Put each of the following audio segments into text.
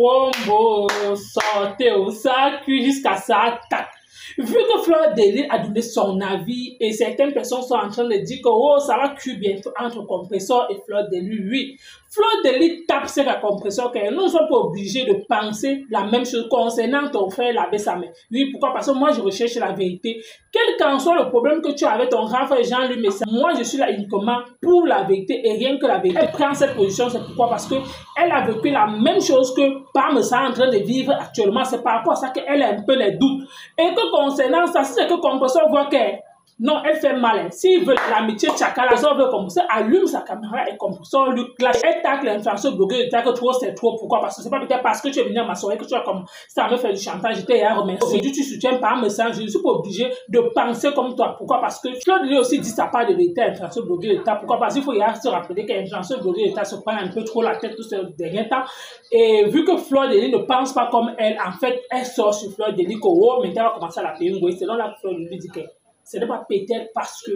Wombo, sortez au sac jusqu'à ça, tac. Vu que Fleur de Lys a donné son avis et certaines personnes sont en train de dire que oh, ça va cuire bientôt entre Compressor et Fleur de Lys, oui. Fleur de Lys tape sur la Compressor car nous ne sommes pas obligés de penser la même chose concernant ton frère laver sa main. Oui, pourquoi? Parce que moi je recherche la vérité. Quel qu'en soit le problème que tu as avec ton grand frère Jean-Louis Messin, moi je suis là uniquement pour la vérité et rien que la vérité. Elle prend cette position, c'est pourquoi? Parce que elle a vécu la même chose que Pam est en train de vivre actuellement. C'est par rapport à ça qu'elle a un peu les doutes. Et que concernant ça, si c'est que Compressor voit qu'elle, non, elle fait mal. S'il veut l'amitié Tchakala, Compressor veut Compressor, allume sa caméra et Compressor lui clash. Elle tacle l'influenceur blogueur, elle que trop c'est trop. Pourquoi? Parce que c'est pas peut-être parce que tu es venu à ma soirée que tu as comme ça me fait du chantage. J'étais à remercier. Aujourd'hui, tu soutiens par un message. Je ne suis pas obligé de penser comme toi. Pourquoi? Parce que Claude lui aussi dit sa part de l'État, influenceur blogueur d'État. Pourquoi? Parce qu'il faut y se rappeler qu'influenceur blogueur d'État se prend un peu trop la tête tous ces derniers temps. Et vu que Fleur de Lys ne pense pas comme elle, en fait, elle sort sur Fleur de Lys que oh, mais elle va commencer à la payer. C'est là que Fleur de Lys dit que ce n'est pas peut-être parce que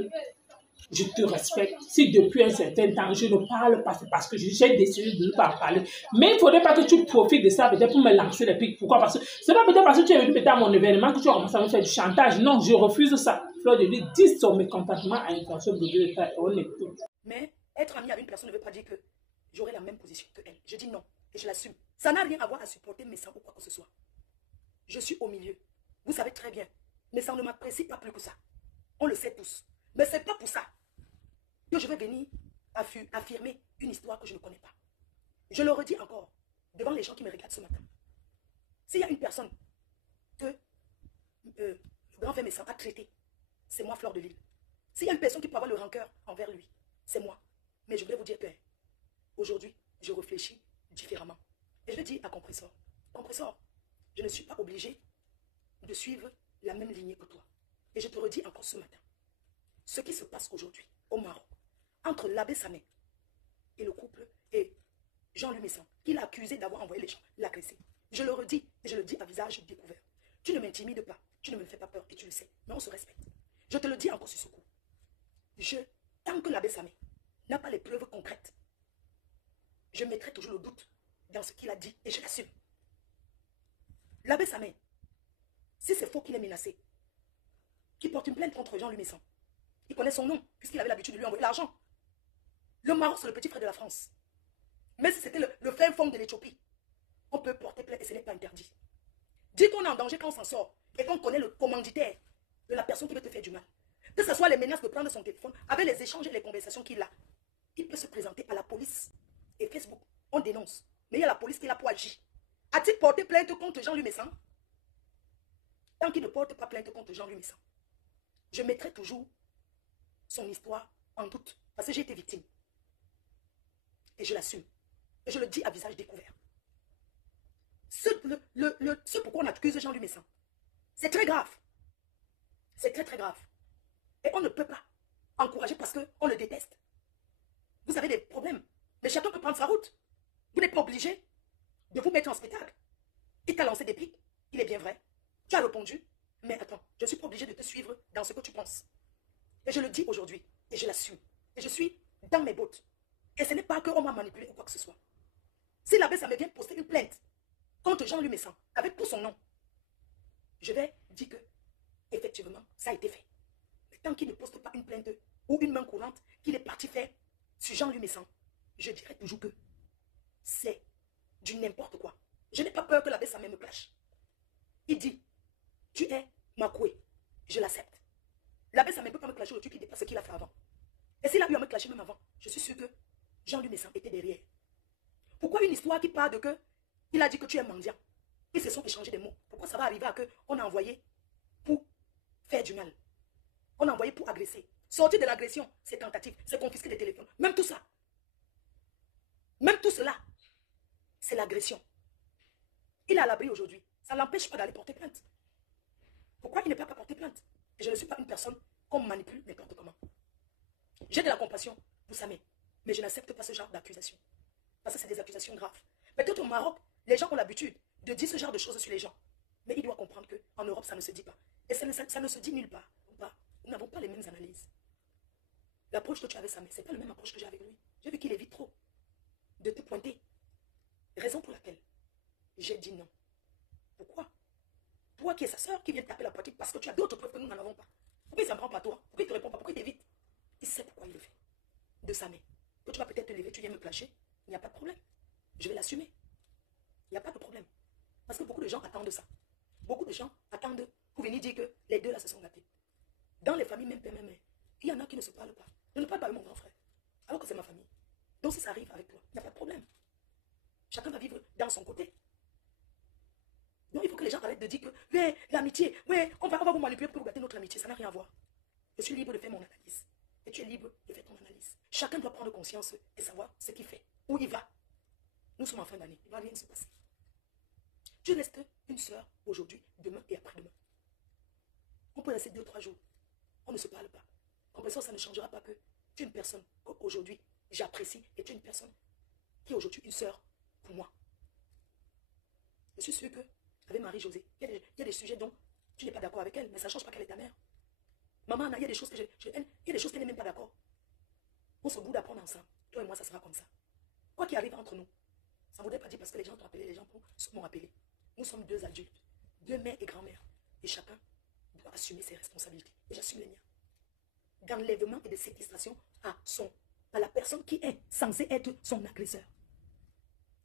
je te respecte. Si depuis un certain temps, je ne parle pas, c'est parce que j'ai décidé de ne pas en parler. Mais il ne faudrait pas que tu profites de ça peut-être pour me lancer les pics. Pourquoi? Parce que c'est pas peut-être parce que tu es venu peut-être à mon événement que tu as commencé à me faire du chantage. Non, je refuse ça. Fleur de Lys dit son mécontentement à une personne de l'État et on écoute. Mais être ami avec une personne ne veut pas dire que j'aurai la même position que elle. Je dis non et je l'assume. Ça n'a rien à voir à supporter mes sangs ou quoi que ce soit. Je suis au milieu. Vous savez très bien. Mais ça ne m'apprécie pas plus que ça. On le sait tous. Mais c'est pas pour ça que je vais venir affirmer une histoire que je ne connais pas. Je le redis encore devant les gens qui me regardent ce matin. S'il y a une personne que le grand frère Messin a traité, c'est moi, Fleur de Lys. S'il y a une personne qui peut avoir le rancœur envers lui, c'est moi. Mais je voudrais vous dire que aujourd'hui, je réfléchis différemment. Et je vais dire à Compressor, Compressor, je ne suis pas obligé de suivre la même lignée que toi. Et je te redis encore ce matin, ce qui se passe aujourd'hui au Maroc, entre l'abbé Samé et le couple et Jean-Louis Messin, qui l'a accusé d'avoir envoyé les gens l'agresser. Je le redis et je le dis à visage découvert. Tu ne m'intimides pas, tu ne me fais pas peur et tu le sais, mais on se respecte. Je te le dis encore sur ce coup. Tant que l'abbé Samé n'a pas les preuves concrètes, je mettrai toujours le doute dans ce qu'il a dit et je l'assume. L'abbé Samé, si c'est faux qu'il est menacé, qu'il porte une plainte contre Jean-Louis Messin, il connaît son nom, puisqu'il avait l'habitude de lui envoyer l'argent. Le Maroc, c'est le petit frère de la France. Mais si c'était le fin fond de l'Éthiopie, on peut porter plainte et ce n'est pas interdit. Dis qu'on est en danger quand on s'en sort et qu'on connaît le commanditaire de la personne qui veut te faire du mal. Que ce soit les menaces de prendre son téléphone, avec les échanges et les conversations qu'il a, il peut se présenter à la police et Facebook. On dénonce. Mais il y a la police qui est là pour agir. A-t-il porté plainte contre Jean-Louis Messin? Tant qu'il ne porte pas plainte contre Jean-Louis Messin, je mettrai toujours son histoire en doute. Parce que j'ai été victime. Et je l'assume. Et je le dis à visage découvert. Ce pourquoi on accuse Jean-Louis Messin, c'est très grave. C'est très très grave. Et on ne peut pas encourager parce qu'on le déteste. Vous avez des problèmes. Mais chacun peut prendre sa route. Vous n'êtes pas obligé de vous mettre en spectacle. Il t'a lancé des pics. Il est bien vrai. Tu as répondu. Mais attends, je ne suis pas obligé de te suivre dans ce que tu penses. Et je le dis aujourd'hui. Et je l'assume. Et je suis dans mes bottes. Et ce n'est pas qu'on m'a manipulé ou quoi que ce soit. Si l'abbé ça me vient poster une plainte contre Jean-Louis Messin, avec tout son nom, je vais dire que, effectivement, ça a été fait. Mais tant qu'il ne poste pas une plainte ou une main courante qu'il est parti faire sur Jean-Louis Messin, je dirais toujours que c'est du n'importe quoi. Je n'ai pas peur que l'abbé Samé me clash. Il dit, tu es Makoué, je l'accepte. L'abbé Samé ne peut pas me clasher au-dessus qui dépasse ce qu'il a fait avant. Et s'il a eu à me clasher même avant, je suis sûr que Jean-Louis Messin était derrière. Pourquoi une histoire qui part de que il a dit que tu es mendiant? Ils se sont échangés des mots. Pourquoi ça va arriver à que on a envoyé pour faire du mal? On a envoyé pour agresser. Sortir de l'agression, c'est tentative, c'est confisquer des téléphones. Même tout ça. Même tout cela, c'est l'agression. Il est à l'abri aujourd'hui. Ça ne l'empêche pas d'aller porter plainte. Pourquoi il n'est pas qu'à porter plainte? Et je ne suis pas une personne qu'on manipule n'importe comment. J'ai de la compassion, vous savez. Mais je n'accepte pas ce genre d'accusation. Parce que c'est des accusations graves. Mais tout au Maroc, les gens ont l'habitude de dire ce genre de choses sur les gens. Mais il doit comprendre qu'en Europe, ça ne se dit pas. Et ça ne se dit nulle part. Nous n'avons pas les mêmes analyses. L'approche que tu as avec Samé, ce n'est pas la même approche que j'ai avec lui. J'ai vu qu'il évite trop de te pointer. Raison pour laquelle J'ai dit non. Pourquoi? Toi qui es sa soeur, qui vient te taper la poitrine parce que tu as d'autres preuves que nous n'en avons pas. Pourquoi il ne s'en prend pas toi? Pourquoi il ne te répond pas? Pourquoi il t'évite? Il sait pourquoi il le fait. De sa main. Que tu vas peut-être te lever, tu viens me clasher. Il n'y a pas de problème. Je vais l'assumer. Il n'y a pas de problème. Parce que beaucoup de gens attendent ça. Beaucoup de gens attendent pour venir dire que les deux là se sont gâtés. Dans les familles, même père, même mère, il y en a qui ne se parlent pas. Je ne parle pas avec mon grand frère. Alors que c'est ma famille. Donc si ça arrive avec toi, il n'y a pas de problème. Chacun va vivre dans son côté. Donc il faut que les gens arrêtent de dire que ouais, l'amitié, ouais, on va vous manipuler pour gâter notre amitié. Ça n'a rien à voir. Je suis libre de faire mon analyse. Et tu es libre de faire ton analyse. Chacun doit prendre conscience et savoir ce qu'il fait. Où il va. Nous sommes en fin d'année. Il ne va rien se passer. Tu restes une soeur aujourd'hui, demain et après-demain. On peut rester 2-3 jours. On ne se parle pas. Comme ça, ça ne changera pas que tu es une personne qu'aujourd'hui j'apprécie et tu es une personne qui est aujourd'hui une soeur pour moi. Je suis sûre que avec Marie-Josée, il y a des sujets dont tu n'es pas d'accord avec elle, mais ça ne change pas qu'elle est ta mère. Maman, il y a des choses que il y a des choses qu'elle n'est même pas d'accord. On se boude d'apprendre ensemble. Toi et moi, ça sera comme ça. Quoi qu'il arrive entre nous, ça ne voudrait pas dire parce que les gens t'ont appelé, les gens m'ont appelé. Nous sommes 2 adultes, 2 mères et grand-mères. Et chacun doit assumer ses responsabilités. Et j'assume les miens. D'enlèvement et de séquestration à la personne qui est censée être son agresseur.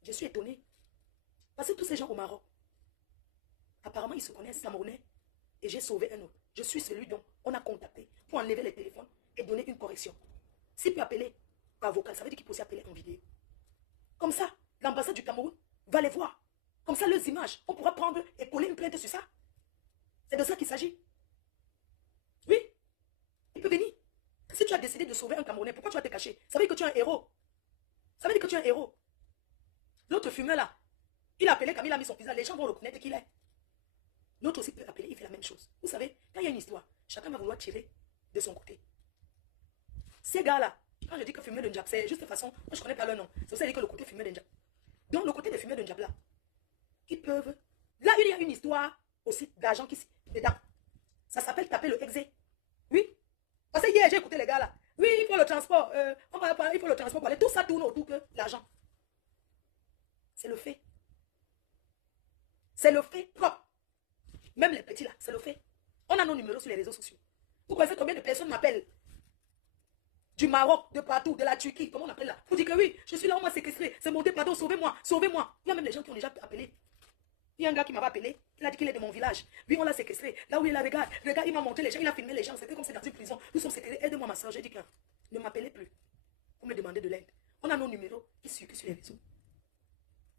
Je suis étonnée. Parce que tous ces gens au Maroc, apparemment ils se connaissent camerounais. Et j'ai sauvé un autre. Je suis celui dont on a contacté pour enlever les téléphones et donner une correction. S'il peut appeler par vocal, ça veut dire qu'il peut aussi appeler en vidéo. Comme ça, l'ambassade du Cameroun va les voir. Comme ça, leurs images, on pourra prendre et coller une plainte sur ça. C'est de ça qu'il s'agit. Oui, il peut venir. Si tu as décidé de sauver un Camerounais, pourquoi tu vas te cacher? Ça veut dire que tu es un héros. Ça veut dire que tu es un héros. L'autre fumeur là, il a appelé, quand il a mis son visage, les gens vont reconnaître qu'il est. L'autre aussi peut appeler, il fait la même chose. Vous savez, quand il y a une histoire, chacun va vouloir tirer de son côté. Ces gars-là, quand je dis que fumeur de Ndjab, c'est juste de façon, moi je ne connais pas leur nom. C'est pour ça que je dis que le côté fumeur de Ndjab. Donc le côté des fumeurs de Ndjab là, ils peuvent... Là, il y a une histoire aussi d'argent qui dedans. Ça s'appelle taper le exé. Oui. Parce que hier, j'ai écouté les gars là. Oui, il faut le transport. Il faut le transport pour aller. Tout ça tourne autour que l'argent. C'est le fait. C'est le fait propre. Même les petits là, c'est le fait. On a nos numéros sur les réseaux sociaux. Vous connaissez combien de personnes m'appellent? Du Maroc, de partout, de la Turquie, comment on appelle là? Vous dites que oui, je suis là, on m'a séquestré. C'est monté, pardon, sauvez-moi, sauvez-moi. Il y a même des gens qui ont déjà appelé. Il y a un gars qui m'avait appelé, il a dit qu'il est de mon village. Oui, on l'a séquestré. Là où il a, regarde, il m'a montré les gens, il a filmé les gens. C'était comme c'est dans une prison. Nous sommes séquestrés. Aide-moi, ma soeur. J'ai dit que ne m'appelez plus. Vous me demandez de l'aide. On a nos numéros qui circulent sur les réseaux.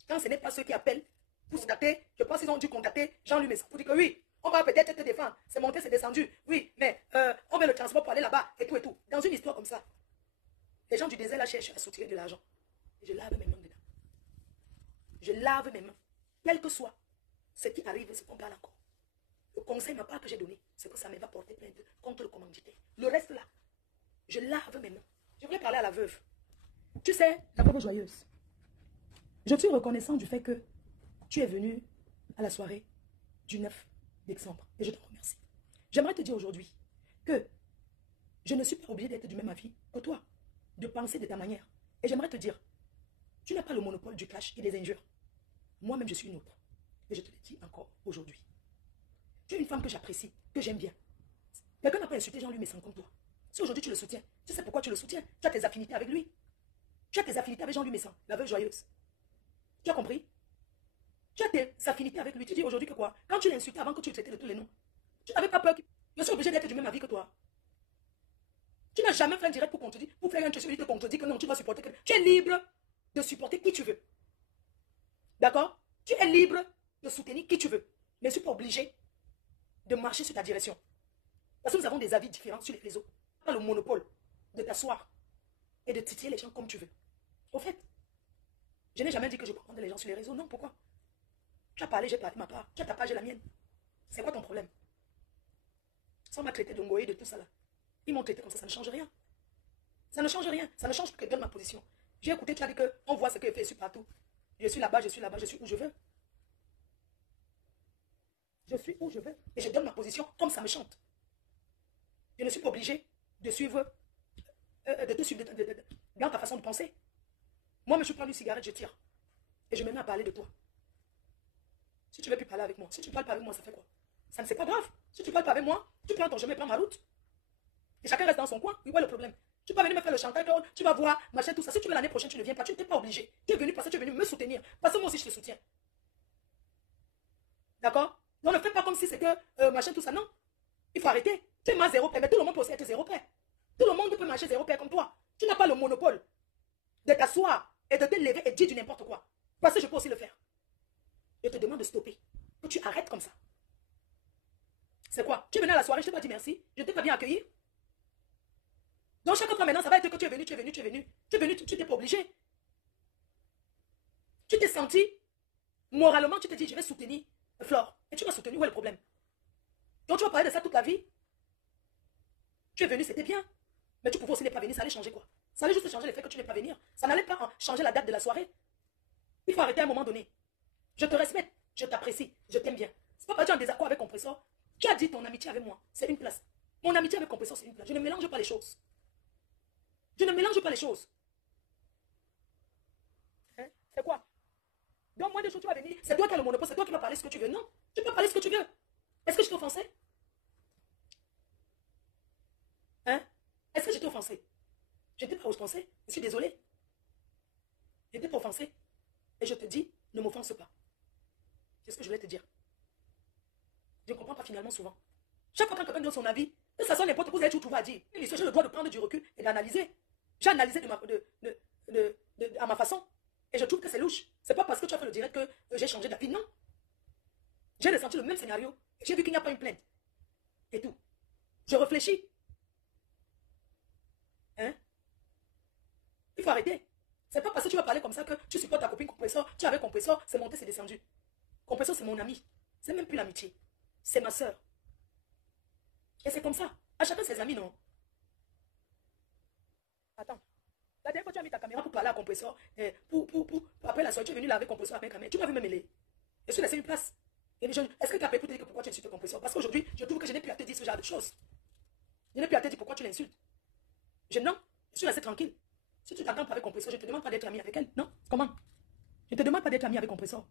Quand ce n'est pas ceux qui appellent pour se dater, je pense qu'ils ont dû contacter Jean-Louis Messin pour dire que oui, on va peut-être te défendre. C'est monté, c'est descendu. Oui, mais on veut le transport pour aller là-bas et tout et tout. Dans une histoire comme ça, les gens du désert là cherchent à soutirer de l'argent. Et je lave mes mains dedans. Je lave mes mains. Quel que soit ce qui arrive, ce qu'on parle encore. Le conseil ma part que j'ai donné, c'est que ça me va porter plainte contre le commanditaire. Le reste là, je lave mes mains. Je voulais parler à la veuve. Tu sais, la veuve joyeuse. Je suis reconnaissant du fait que tu es venu à la soirée du 9 décembre. Et je te remercie. J'aimerais te dire aujourd'hui que je ne suis pas obligée d'être du même avis que toi, de penser de ta manière. Et j'aimerais te dire, tu n'as pas le monopole du clash et des injures. Moi-même, je suis une autre. Et je te le dis encore aujourd'hui. Tu es une femme que j'apprécie, que j'aime bien. Quelqu'un n'a pas insulté Jean-Louis Messin comme toi. Si aujourd'hui tu le soutiens, tu sais pourquoi tu le soutiens. Tu as tes affinités avec lui. Tu as tes affinités avec Jean-Louis Messin, la veuve joyeuse. Tu as compris? Tu as tes affinités avec lui. Tu dis aujourd'hui que quoi? Quand tu l'insultais avant que tu le traitais de tous les noms, tu n'avais pas peur que... Je suis obligé d'être du même avis que toi. Tu n'as jamais fait un direct pour contredire, pour faire un truc, celui te contredire que non, tu vas supporter. Tu es libre de supporter qui tu veux. D'accord? Tu es libre de soutenir qui tu veux. Mais je ne suis pas obligé de marcher sur ta direction. Parce que nous avons des avis différents sur les réseaux. Pas le monopole de t'asseoir et de titiller les gens comme tu veux. Au fait, je n'ai jamais dit que je prends les gens sur les réseaux. Non, pourquoi? Tu as parlé, j'ai parlé ma part. Tu as ta page, j'ai la mienne. C'est quoi ton problème? Ça m'a traité de ngoé, de tout ça là. Ils m'ont traité comme ça ne change rien. Ça ne change rien. Ça ne change que donne ma position. J'ai écouté, tu as dit qu'on voit ce que je fais, je suis partout. Je suis là-bas, je suis là-bas, je suis où je veux. Je suis où je veux. Et je donne ma position comme ça me chante. Je ne suis pas obligé de suivre, de te suivre dans ta façon de penser. Moi, je prends une cigarette, je tire. Et je me mets à parler de toi. Si tu veux plus parler avec moi, si tu ne parles pas avec moi, ça fait quoi? Ça ne c'est pas grave. Si tu ne parles pas avec moi, tu prends ton chemin et prends ma route. Et chacun reste dans son coin. Oui, voilà le problème. Tu peux venir me faire le chantage, tu vas voir, machin, tout ça. Si tu veux l'année prochaine, tu ne viens pas, tu n'es pas obligé. Tu es venu parce que tu es venu me soutenir. Parce que moi aussi, je te soutiens. D'accord? Donc ne fais pas comme si c'était machin, tout ça. Non. Il faut arrêter. Tu es ma zéro paix, mais tout le monde peut aussi être zéro paix. Tout le monde peut marcher zéro paix comme toi. Tu n'as pas le monopole de t'asseoir et de te lever et dire du n'importe quoi. Parce que je peux aussi le faire. Je te demande de stopper. Que tu arrêtes comme ça. C'est quoi? Tu es venu à la soirée, je t'ai pas dit merci. Je t'ai pas bien accueilli. Donc chaque fois maintenant, ça va être que tu es venu, tu es venu, tu es venu. Tu es venu, tu t'es pas obligé. Tu t'es senti, moralement, tu t'es dit, je vais soutenir Flore. Et tu m'as soutenu, où est le problème? Donc tu vas parler de ça toute la vie. Tu es venu, c'était bien. Mais tu pouvais aussi ne pas venir, ça allait changer quoi? Ça allait juste changer le fait que tu n'es pas venir. Ça n'allait pas changer la date de la soirée. Il faut arrêter à un moment donné. Je te respecte, je t'apprécie, je t'aime bien. C'est pas parce que tu es en désaccord avec Compressor. Tu as dit ton amitié avec moi, c'est une place. Mon amitié avec Compressor, c'est une place. Je ne mélange pas les choses. Je ne mélange pas les choses. Hein? C'est quoi? Donc, moi, des choses, tu vas venir. C'est toi qui as le monopole, c'est toi qui vas parler ce que tu veux. Non, tu peux parler ce que tu veux. Est-ce que je t'ai offensé? Hein? Est-ce que je t'ai offensé? Je n'étais pas offensé. Je suis désolée. Je n'étais pas offensé. Et je te dis, ne m'offense pas. C'est ce que je voulais te dire. Je ne comprends pas finalement souvent. Chaque fois que quelqu'un donne son avis, que ça soit n'importe quoi, vous avez tout trouvé à dire. Mais j'ai le droit de prendre du recul et d'analyser. J'ai analysé à ma façon. Et je trouve que c'est louche. C'est pas parce que tu as fait le direct que j'ai changé d'avis. Non. J'ai ressenti le même scénario. J'ai vu qu'il n'y a pas une plainte. Et tout. Je réfléchis. Hein? Il faut arrêter. C'est pas parce que tu vas parler comme ça que tu supportes ta copine Compressor. Tu es avec Compressor, c'est monté, c'est descendu. Compressor, c'est mon ami. C'est même plus l'amitié. C'est ma soeur. Et c'est comme ça. À chacun ses amis, non? Attends. La dernière fois, tu as mis ta caméra pour parler à Compressor. Après la soirée, tu es venu là avec Compressor, avec caméra. Tu m'as vu me mêler. Je suis laissé une place. Est-ce que tu as écouté que pourquoi tu insultes Compressor? Parce qu'aujourd'hui, je trouve que je n'ai plus à te dire ce genre de choses. Je n'ai plus à te dire pourquoi tu l'insultes. Non, je suis resté tranquille. Si tu t'entends pas avec Compressor, je ne te demande pas d'être ami avec elle. Non? Comment? Je ne te demande pas d'être ami avec Compressor.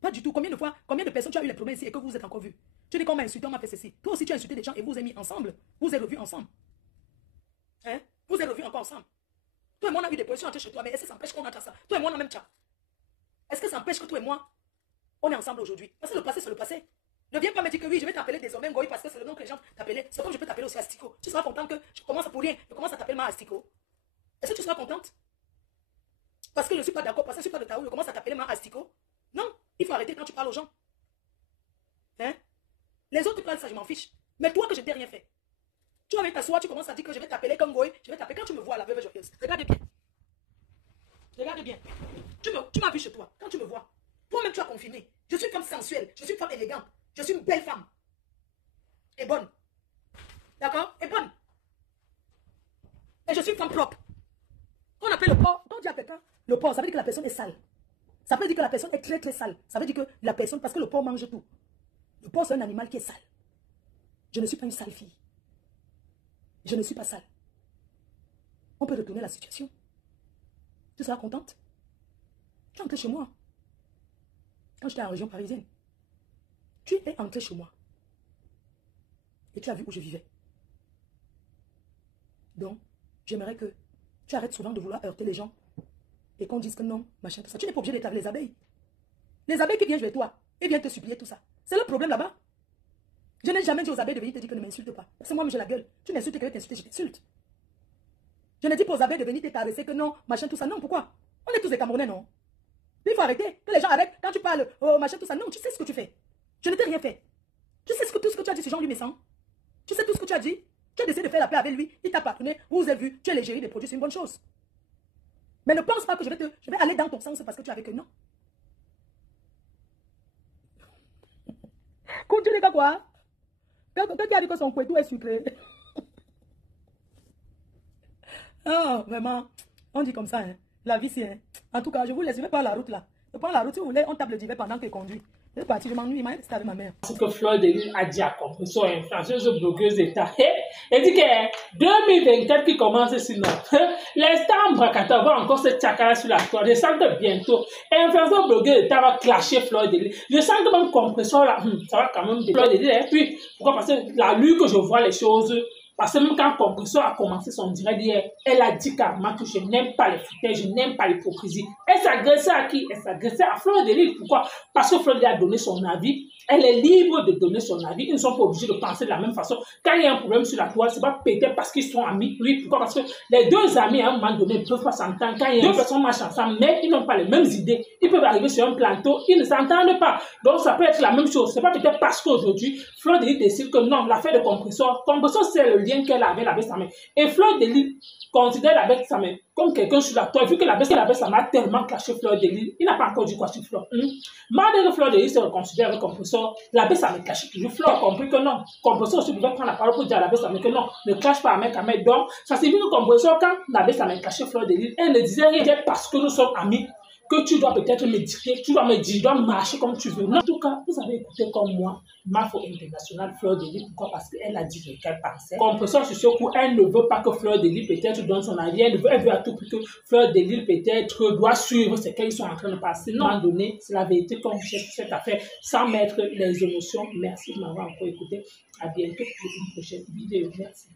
Pas du tout. Combien de fois, combien de personnes tu as eu les problèmes ici et que vous êtes encore vus? Tu dis qu'on m'a insulté, on m'a fait ceci. Toi aussi, tu as insulté des gens et vous avez mis ensemble. Vous êtes revus ensemble. Hein? Vous êtes revus encore ensemble. Toi et moi, on a eu des positions entre chez toi, mais est-ce que ça empêche qu'on entre à ça? Toi et moi, on a même chat. Est-ce que ça empêche que toi et moi, on est ensemble aujourd'hui? Parce que le passé, c'est le passé. Ne viens pas me dire que oui, je vais t'appeler désormais Ngoï parce que c'est le nom que les gens t'appelaient. C'est comme je peux t'appeler aussi Astico. Tu seras contente que je commence pour rien. Je commence à t'appeler ma Astico. Est-ce que tu seras contente? Parce que je ne suis pas d'accord, parce que je ne suis pas de Taou, je commence à t'appeler ma Astico. Non, il faut arrêter quand tu parles aux gens. Hein? Les autres parlent ça, je m'en fiche. Mais toi que je t'ai rien fait. Tu vas venir t'asseoir, tu commences à dire que je vais t'appeler comme Ngoï. Je vais t'appeler quand tu me vois la veuve joyeuse. Regarde bien. Regarde bien. Tu m'as vu chez toi. Quand tu me vois, toi-même tu as confirmé. Je suis une femme sensuelle. Je suis une femme élégante. Je suis une belle femme. Et bonne. D'accord? Et bonne. Et je suis une femme propre. On appelle le porc. Quand on dit à quelqu'un, le porc, ça veut dire que la personne est sale. Ça veut dire que la personne est très très sale. Ça veut dire que la personne, parce que le porc mange tout. Le porc, c'est un animal qui est sale. Je ne suis pas une sale fille. Je ne suis pas sale. On peut retourner la situation. Tu seras contente? Tu es entrée chez moi. Quand j'étais en région parisienne. Tu es entrée chez moi. Et tu as vu où je vivais. Donc, j'aimerais que tu arrêtes souvent de vouloir heurter les gens. Et qu'on dise que non, machin, tout ça. Tu n'es pas obligé d'être avec les abeilles. Les abeilles qui viennent jouer toi, et viennent te supplier tout ça. C'est le problème là-bas. Je n'ai jamais dit aux abeilles de venir te dire que ne m'insulte pas. Parce que moi, j'ai la gueule. Tu m'insultes, quelqu'un t'insulte, je t'insulte. Je n'ai dit pas aux abeilles de venir te caresser que non, machin, tout ça. Non, pourquoi? On est tous des Camerounais, non? Il faut arrêter. Que les gens arrêtent. Quand tu parles, oh, machin, tout ça. Non, tu sais ce que tu fais. Je ne t'ai rien fait. Tu sais tout ce que tu as dit, ce genre lui me sent. Tu sais tout ce que tu as dit. Tu as décidé de faire la paix avec lui. Il t'a pardonné. Vous avez vu. Tu es l'égérie des produits. C'est une bonne chose. Mais ne pense pas que je vais aller dans ton sens parce que tu es avec eux. Non. Continue les gars quoi? Quelqu'un qui a dit que son couetou est sucré. Ah, vraiment. On dit comme ça, hein. La vie, c'est... Hein. En tout cas, je vous laisse. Je vais prendre la route là. Je prends la route. Si vous voulez, on tape le divet pendant qu'il conduit. Je vais partir, je m'ennuie, il m'a resté avec ma mère. Ce que Fleur de Lys a dit à Compresso, influenceuse blogueuse d'État. Elle dit que 2024 qui commence sinon. L'instant embracata va encore se tchakara sur la toile. Je sens que bientôt, influenceuse blogueuse d'État va clasher Fleur de Lys. Je sens que même Compresso là, ça va quand même de Fleur de Lys. Et puis, pourquoi? Parce que la lue que je vois les choses. Parce que même quand Compresso a commencé son direct hier, elle a dit carrément que je n'aime pas les foutages, je n'aime pas l'hypocrisie. Elle s'agressait à qui? Elle s'agressait à Fleur de Lys. Pourquoi? Parce que Fleur de Lys a donné son avis. Elle est libre de donner son avis. Ils ne sont pas obligés de penser de la même façon. Quand il y a un problème sur la toile, c'est pas peut-être parce qu'ils sont amis. Oui, pourquoi? Parce que les deux amis, à un moment donné, ne peuvent pas s'entendre. Quand il y a deux personnes marchent ensemble, mais ils n'ont pas les mêmes idées. Ils peuvent arriver sur un plateau, ils ne s'entendent pas. Donc, ça peut être la même chose. C'est pas peut-être parce qu'aujourd'hui, Fleur de Lys décide que non, l'affaire de Compresso, c'est le lien qu'elle avait avec sa mère. Et Fleur de Lys considère la bête sa mère comme quelqu'un sur la toile, vu que la bête sa mère a tellement caché Fleur de Lys, il n'a pas encore dit quoi sur Fleur. Malgré que Fleur de Lys se reconsidère avec Compresso, la bête sa mère cache toujours Fleur. A compris que non. Compresso aussi pouvait prendre la parole pour dire à la bête sa mère que non, ne cache pas à mère. Donc, ça signifie que Compresso, quand la bête sa mère cachait Fleur de Lys, elle ne disait rien parce que nous sommes amis. Que tu dois peut-être me dicter, tu dois me dire, tu dois marcher comme tu veux. Non, en tout cas, vous avez écouté comme moi, Mafo International, Fleur de Lys. Pourquoi? Parce qu'elle a dit ce qu'elle pensait. Compresso sur ce coup, elle ne veut pas que Fleur de Lys peut-être donne son avis. Elle veut à tout prix que Fleur de Lys peut-être doit suivre ce qu'ils sont en train de passer. Non, à un moment donné, c'est la vérité qu'on cherche sur cette affaire sans mettre les émotions. Merci de m'avoir encore écouté. À bientôt pour une prochaine vidéo. Merci.